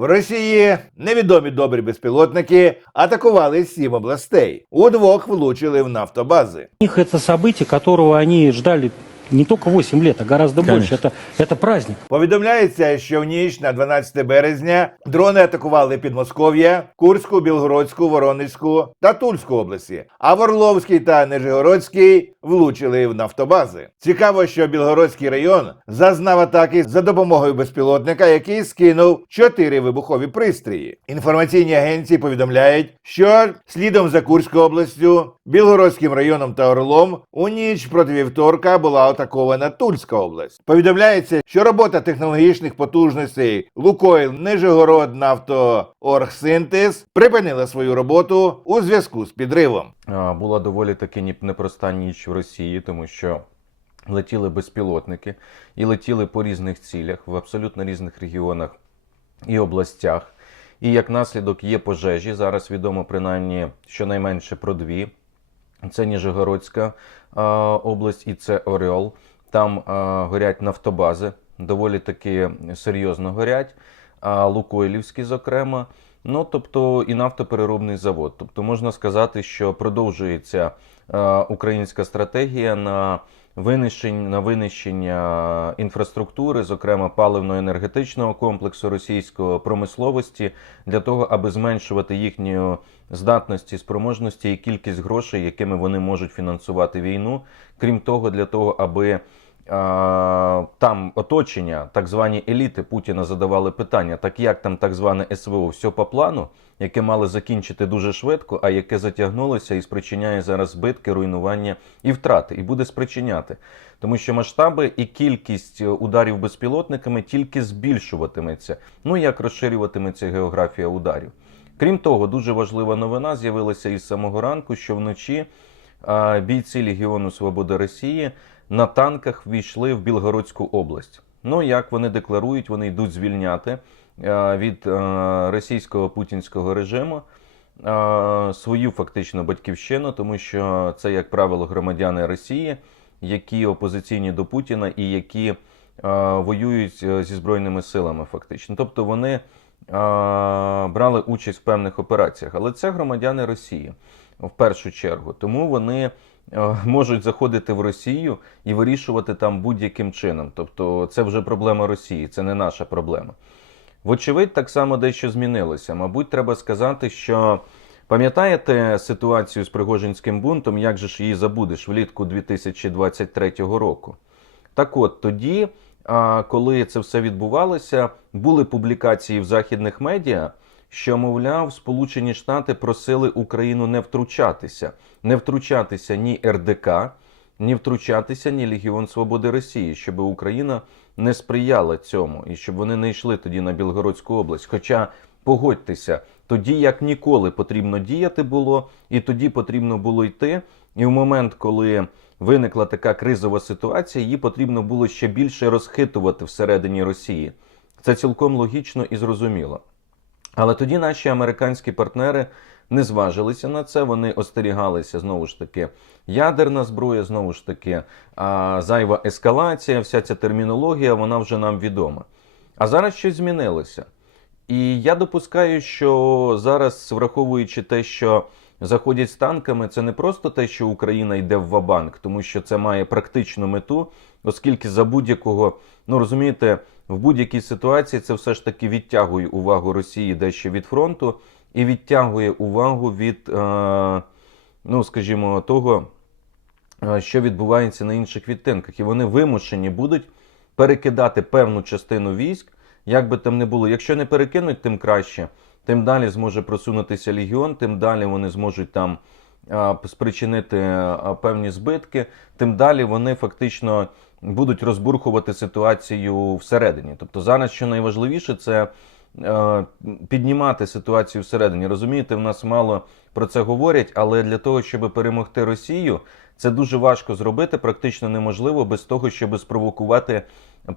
В Росії невідомі добрі безпілотники атакували сім областей. Удвох влучили в нафтобази. Це событие, которого вони ждали не тільки 8 лет, а гораздо Конечно. більше. Це, це праздник. Повідомляється, що в ніч на 12 березня дрони атакували Підмосков'я, Курську, Білгородську, Воронезьку та Тульську області. А в Орловській та Нижегородській влучили в нафтобази. Цікаво, що Білгородський район зазнав атаки за допомогою безпілотника, який скинув чотири вибухові пристрої. Інформаційні агенції повідомляють, що слідом за Курською областю, Білгородським районом та Орлом у ніч проти вівторка була атакована Тульська область. Повідомляється, що робота технологічних потужностей Лукойл Нижегороднафтооргсинтез припинила свою роботу у зв'язку з підривом. Була доволі таки непроста ніч в Росії, тому що. Летіли безпілотники і летіли по різних цілях, в абсолютно різних регіонах і областях. І як наслідок є пожежі. Зараз відомо принаймні щонайменше про дві це Ніжегородська область і це Орел. Там горять нафтобази, доволі таки серйозно горять, Лукойлівський, зокрема. Ну, тобто і нафтопереробний завод. Тобто, можна сказати, що продовжується українська стратегія на винищення на винищення інфраструктури, зокрема паливно-енергетичного комплексу російської промисловості, для того, аби зменшувати їхню здатності, спроможності і кількість грошей, якими вони можуть фінансувати війну, крім того, для того, аби там оточення, так звані еліти Путіна задавали питання, так як там так зване СВО, все по плану, яке мали закінчити дуже швидко, а яке затягнулося і спричиняє зараз збитки, руйнування і втрати, і буде спричиняти, тому що масштаби і кількість е, ударів безпілотниками тільки збільшуватиметься, ну як розширюватиметься географія ударів. Крім того, дуже важлива новина з'явилася із самого ранку, що вночі бійці Легіону Свободи Росії на танках ввійшли в Білгородську область. Ну як вони декларують, вони йдуть звільняти е, від е, російського путінського режиму е, свою фактично батьківщину, тому що це, як правило, громадяни Росії, які опозиційні до Путіна і які воюють зі збройними силами, фактично. Тобто вони брали участь в певних операціях, але це громадяни Росії в першу чергу, тому вони. Е, можуть заходити в Росію і вирішувати там будь-яким чином. Тобто, це вже проблема Росії, це не наша проблема. Вочевидь, так само дещо змінилося. Мабуть, треба сказати, що пам'ятаєте ситуацію з Пригожинським бунтом, як же ж її забудеш влітку 2023 року? Так от тоді, коли це все відбувалося, були публікації в західних медіа що мовляв, Сполучені Штати просили Україну не втручатися, не втручатися ні РДК, ні втручатися, ні Легіон Свободи Росії, щоб Україна не сприяла цьому і щоб вони не йшли тоді на Білгородську область. Хоча погодьтеся, тоді як ніколи потрібно діяти було, і тоді потрібно було йти. І в момент, коли виникла така кризова ситуація, її потрібно було ще більше розхитувати всередині Росії. Це цілком логічно і зрозуміло. Але тоді наші американські партнери не зважилися на це. Вони остерігалися знову ж таки ядерна зброя, знову ж таки зайва ескалація. Вся ця термінологія вона вже нам відома. А зараз щось змінилося. І я допускаю, що зараз, враховуючи те, що заходять з танками, це не просто те, що Україна йде в вабанк, тому що це має практичну мету оскільки за будь-якого, ну розумієте, в будь-якій ситуації це все ж таки відтягує увагу Росії дещо від фронту і відтягує увагу від, е, ну скажімо, того, е, що відбувається на інших відтинках, і вони вимушені будуть перекидати певну частину військ, як би там не було. Якщо не перекинуть, тим краще. Тим далі зможе просунутися легіон, тим далі вони зможуть там е, спричинити е, певні збитки, тим далі вони фактично будуть розбурхувати ситуацію всередині. Тобто, зараз що найважливіше, це е, піднімати ситуацію всередині. Розумієте, в нас мало про це говорять, але для того, щоб перемогти Росію, це дуже важко зробити, практично неможливо без того, щоб спровокувати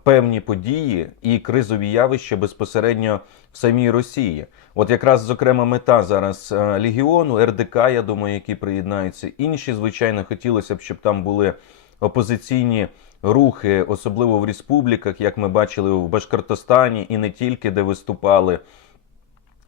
певні події і кризові явища безпосередньо в самій Росії. От якраз зокрема мета зараз е, Легіону, РДК. Я думаю, які приєднаються інші. Звичайно, хотілося б, щоб там були опозиційні рухи, особливо в республіках, як ми бачили в Башкортостані, і не тільки де виступали.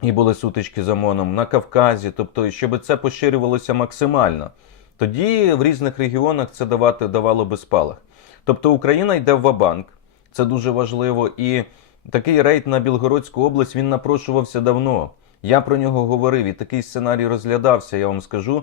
І були сутички з ОМОНом на Кавказі, тобто, щоб це поширювалося максимально. Тоді в різних регіонах це давати давало би спалах. Тобто Україна йде в Вабанк, це дуже важливо. І такий рейд на Білгородську область він напрошувався давно. Я про нього говорив і такий сценарій розглядався, я вам скажу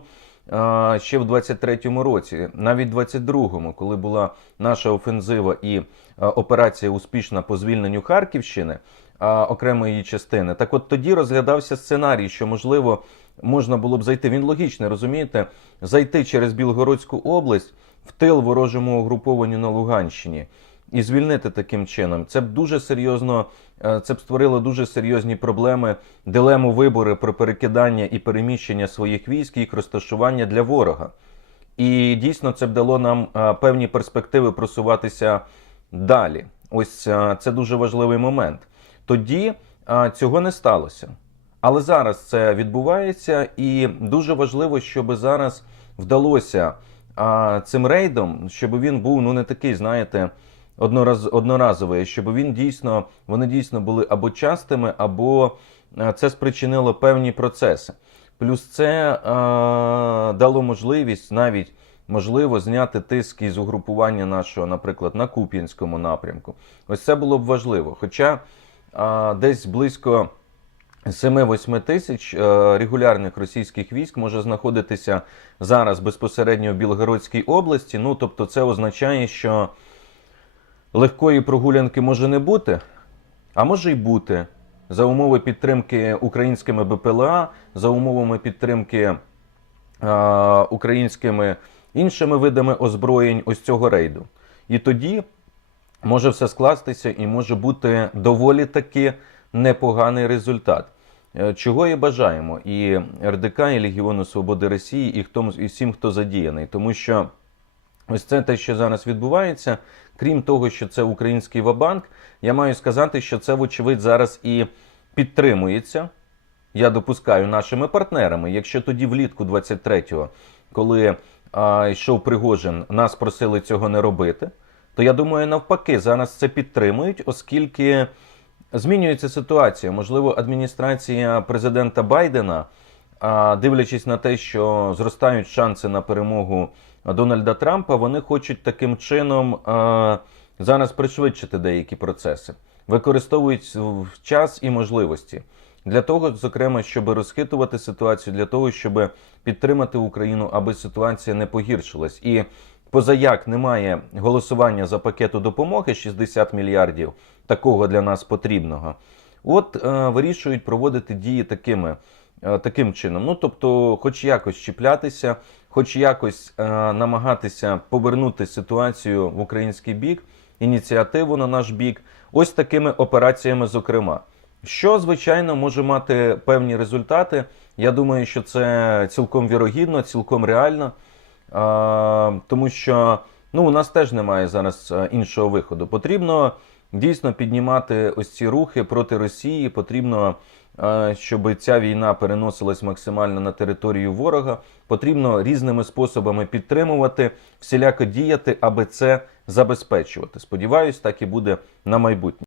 ще в 23-му році, навіть 22-му, коли була наша офензива і операція успішна по звільненню Харківщини окремої її частини, так от тоді розглядався сценарій, що можливо можна було б зайти. Він логічний, розумієте, зайти через Білгородську область в тил ворожому угрупованню на Луганщині і звільнити таким чином. Це б дуже серйозно, е, це б створило дуже серйозні проблеми, дилему вибори про перекидання і переміщення своїх військ, їх розташування для ворога. І дійсно це б дало нам е, певні перспективи просуватися далі. Ось е, це дуже важливий момент. Тоді цього не сталося. Але зараз це відбувається, і дуже важливо, щоб зараз вдалося цим рейдом, щоб він був ну не такий, знаєте однораз одноразової, щоб він дійсно вони дійсно були або частими, або е, це спричинило певні процеси. Плюс це е, дало можливість навіть можливо зняти тиск із угрупування нашого, наприклад, на Куп'янському напрямку. Ось це було б важливо. Хоча е, десь близько 7-8 тисяч е, регулярних російських військ може знаходитися зараз безпосередньо в Білгородській області. Ну тобто, це означає, що Легкої прогулянки може не бути, а може й бути за умови підтримки українськими БПЛА, за умовами підтримки е, українськими іншими видами озброєнь ось цього рейду. І тоді може все скластися і може бути доволі таки непоганий результат. Е, чого і бажаємо і РДК, і Легіону Свободи Росії, і хто і всім, хто задіяний, тому що ось це те, що зараз відбувається крім того, що це український вабанк, я маю сказати, що це, вочевидь, зараз і підтримується. Я допускаю нашими партнерами. Якщо тоді влітку 23-го, коли а, йшов Пригожин, нас просили цього не робити, то я думаю, навпаки, зараз це підтримують, оскільки змінюється ситуація. Можливо, адміністрація президента Байдена, а, дивлячись на те, що зростають шанси на перемогу. Дональда Трампа, вони хочуть таким чином е, зараз пришвидшити деякі процеси, використовують час і можливості для того, зокрема, щоб розхитувати ситуацію, для того, щоб підтримати Україну, аби ситуація не погіршилась. І позаяк немає голосування за пакету допомоги 60 мільярдів такого для нас потрібного. От е, вирішують проводити дії такими, е, таким чином. Ну тобто, хоч якось чіплятися хоч якось е, намагатися повернути ситуацію в український бік, ініціативу на наш бік, ось такими операціями, зокрема. Що, звичайно, може мати певні результати. Я думаю, що це цілком вірогідно, цілком реально, е, тому що ну, у нас теж немає зараз е, іншого виходу. Потрібно дійсно піднімати ось ці рухи проти Росії, потрібно щоб ця війна переносилась максимально на територію ворога, потрібно різними способами підтримувати, всіляко діяти, аби це забезпечувати. Сподіваюсь, так і буде на майбутнє.